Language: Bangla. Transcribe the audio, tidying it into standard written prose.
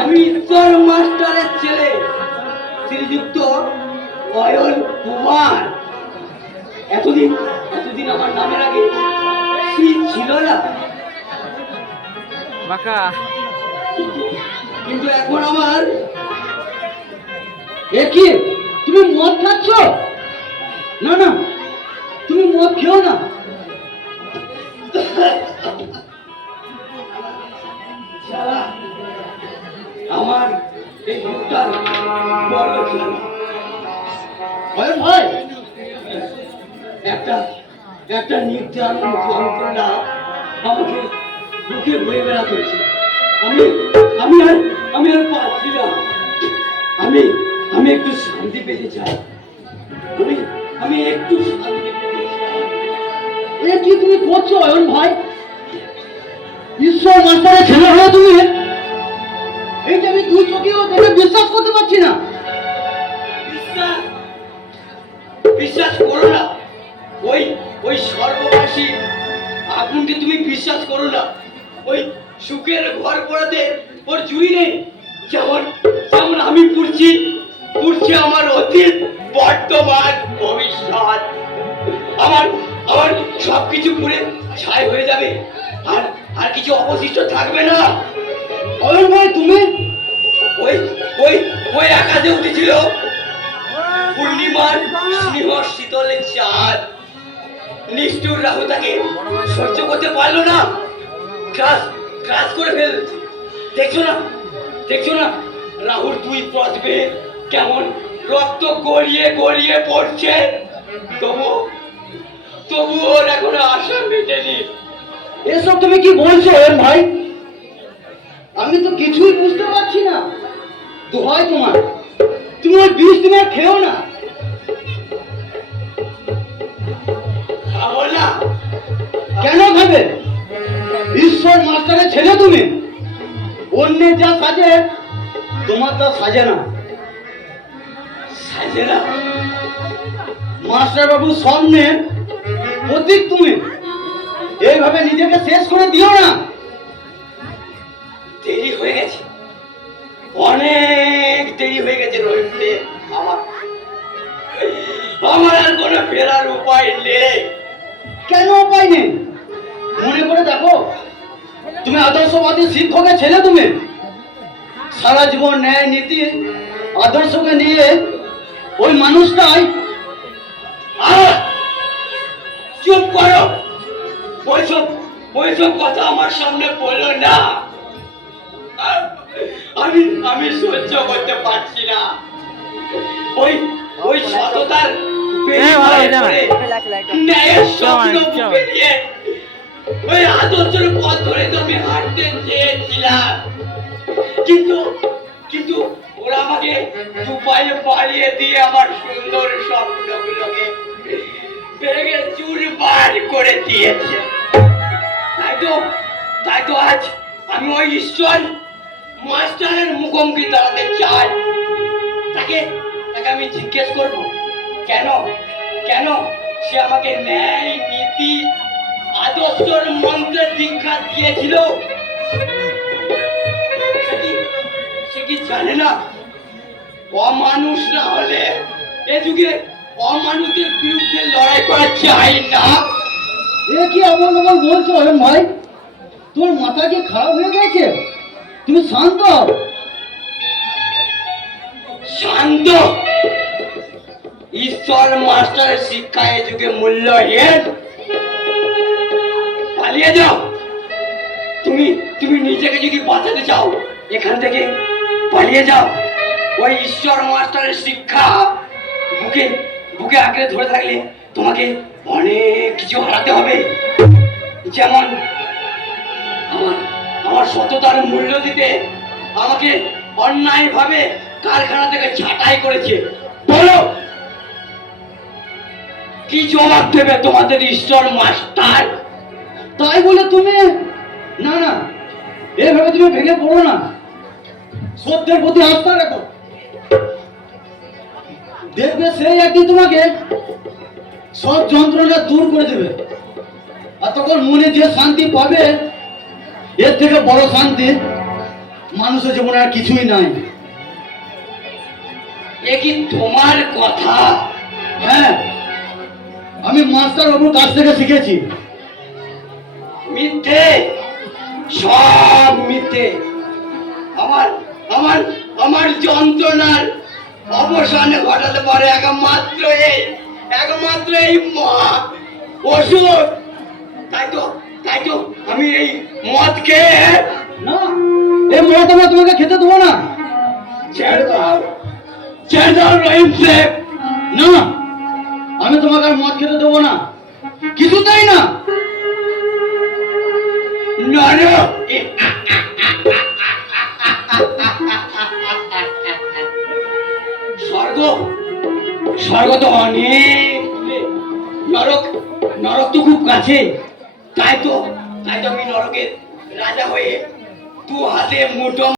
আমি ঈশ্বর মাস্টারের ছেলে শ্রীযুক্ত অয়ন কুমার। এতদিন এতদিন আমার নামের আগে শ্রী ছিল না, বাঁকা। কিন্তু এখন আমার। এ কি, তুমি মদ খাচ্ছ? না না, তুমি মদ খেও না। শালা, আমার এই মুখটা বড় ছিল। ভাই, একটা একটা নির্যাতন যন্ত্রণা আমাকে বুকে বয়ে বেড়াতে হচ্ছে। আমি আমি আর আমি আর পাচ্ছি না। আমি আমি একটু শান্তি পেতে চাই। আমি আমি একটু শান্তি পেতে চাই। এ কি তুমি করছো অয়ন ভাই? ঈশ্বর মাস্টারের ছেলে হয়ে তুমি? এইটা আমি দুই চোখেও দেখে বিশ্বাস করতে পারছি না। বিশ্বাস বিশ্বাস করো না। ওই ওই সর্বনাশী আগুনকে তুমি বিশ্বাস করো না। ওই সুখের ঘর পড়াতে ওর জুড়ি নেই। যেমন যেমন আমি পুড়ছি আমার অতীত, বর্তমান, ভবিষ্যৎ। আমার আমার সবকিছু পুড়ে ছাই হয়ে যাবে, আর আর কিছু অবশিষ্ট থাকবে না। অয়ন ভাই, তুমি ওই ওই ওই আকাশে উঠেছিল পূর্ণিমার স্নেহ শীতলের চাঁদ। নিষ্ঠুর রাহু তাকে সহ্য করতে পারলো না, ক্রাশ করে ফেলছে। দেখছো না রাহুর দুই পদ্মে কেমন রক্ত গড়িয়ে গড়িয়ে পড়ছে। তবু ওর এখনো আশা মেটেনি। এসব তুমি কি বলছো অয়ন ভাই? আমি তো কিছুই বুঝতে পারছি না। দোহাই তোমার, তুমি ওই বিষ তোমার খেও না। খাবো না? কেন খাবে? ঈশ্বর মাস্টারের ছেলে তুমি। অন্যের যা সাজে তোমার তা সাজে না। সাজে না? মাস্টার বাবু স্বপ্নের প্রতীক তুমি। এইভাবে নিজেকে শেষ করে দিও না। দেরি হয়ে গেছে, অনেক দেরি হয়ে গেছে রহিমকে। আমার আর কোনো ফেরার উপায় নেই। কেন উপায় নেই? মনে করে দেখো, তুমি আদর্শবাদী শিক্ষকের ছেলে। তুমি সারা জীবন ন্যায় নীতি আদর্শকে নিয়ে ওই মানুষটাই। চুপ করো, ওইসব কথা আমার সামনে বলো না। আমি সহ্য করতে পারছি না। ওই সততার ন্যায়ের স্বপ্ন বুকে নিয়ে ওই আদর্শের পথ ধরে তো আমি হাঁটতে চেয়েছিলাম, কিন্তু ওরা আমাকে দুপায়ে পালিয়ে দিয়ে আমার সুন্দর স্বপ্নগুলোকে ভেঙে চুরমার করে দিয়েছে। তাই তো আজ আমি ওই ঈশ্বর মাস্টারের মুখোমুখি দাঁড়াতে চাই। তাকে আমি জিজ্ঞেস করবো, কেন সে আমাকে ন্যায় নীতি আদর্শের মন্ত্রের দীক্ষা দিয়েছিল। সে কি জানে না অমানুষ না হলে এ যুগে অমানুষের বিরুদ্ধে লড়াই করা যায় না? এ কি আমার বলছো অয়ন ভাই? তোর মাথা কি খারাপ হয়ে গেছে? তুমি শান্ত হও। শান্ত? ঈশ্বর মাস্টারের শিক্ষা এ যুগে মূল্যহীন। পালিয়ে যাও। তুমি নিজেকে যদি বাঁচাতে চাও এখান থেকে পালিয়ে যাও। ওই ঈশ্বর মাস্টারের শিক্ষা বুকে আঁকড়ে ধরে থাকলে তোমাকে অনেক কিছু হারাতে হবে। যেমন আমার সততার মূল্য দিতে আমাকে অন্যায় ভাবে কারখানা থেকে ছাঁটাই করেছে। বলো, কি জবাব দেবে তোমাদের ঈশ্বর মাস্টার? তাই বলে তুমি না, এভাবে তুমি ভেঙে পড়ো না। সত্যের প্রতি আস্থা রাখো, দেখবে সেই একদিন তোমাকে সব যন্ত্রণা দূর করে দেবে। আর তখন মনে যে শান্তি পাবে, এর থেকে বড় শান্তি মানুষের জীবনে আর কিছুই নাই। এ কি তোমার কথা? হ্যাঁ, আমি মাস্টার বাবুর কাছ থেকে শিখেছি। মিথ্যে, সব মিথ্যে। আমার আমার আমার যন্ত্রণার অবসানে ঘটাতে পারে একমাত্র এই মদ, ওষুধ। তাই তো আমি এই মদ খেয়ে না, এই মদ আমরা তোমাকে খেতে দেবো না। ছেড়ে দাও রহিম সাহেব। না, আমি তোমাকে আর মদ খেতে দেবো না, কিছুতেই না। স্বর্গ তো অনেক, নরক তো খুব কাছে। তাই তো আমি নরকের রাজা হয়ে 2 হাতে মুঠো